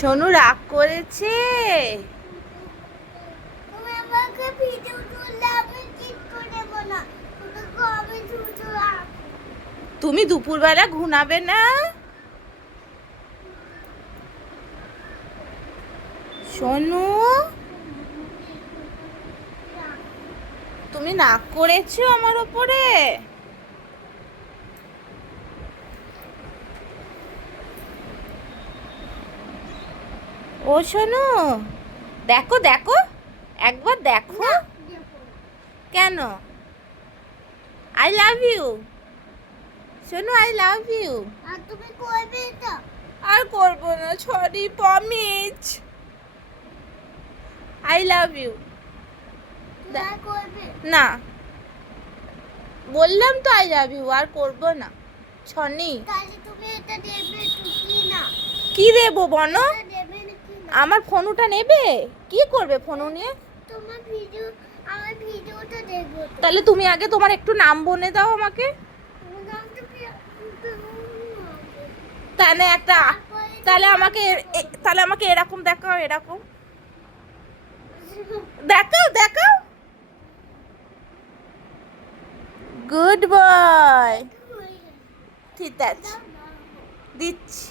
সোনু রাগ করেছে। তুমি দুপুরবেলা ঘুমাবে না? সোনু, তুমি রাগ করেছো আমার ওপরে? ও সোনু, দেখো দেখো, একবার দেখো। কেন? I love you Sonu, I love you. তুমি করবে এটা? আর করবো না, sorry, promise. I love you. করবে না, বললাম তো আই লাভ ইউ, আর করবো না। ছনি, তাহলে তুমি এটা দেবে কি না? কি দেবো বনো? এটা দেবে নাকি না? আমার ফোনটা নেবে? কি করবে ফোন নিয়ে? তোমার ভিডিও, আমার ভিডিওটা দেখবো তো। তাহলে তুমি আগে তোমার একটু নাম বলে দাও আমাকে। আমার নামটা কি? তাহলে একটা, তাহলে আমাকে এরকম দেখাও, এরকম দেখাও, দেখাও। Good boy. ঠিক আছে, দিচ্ছি।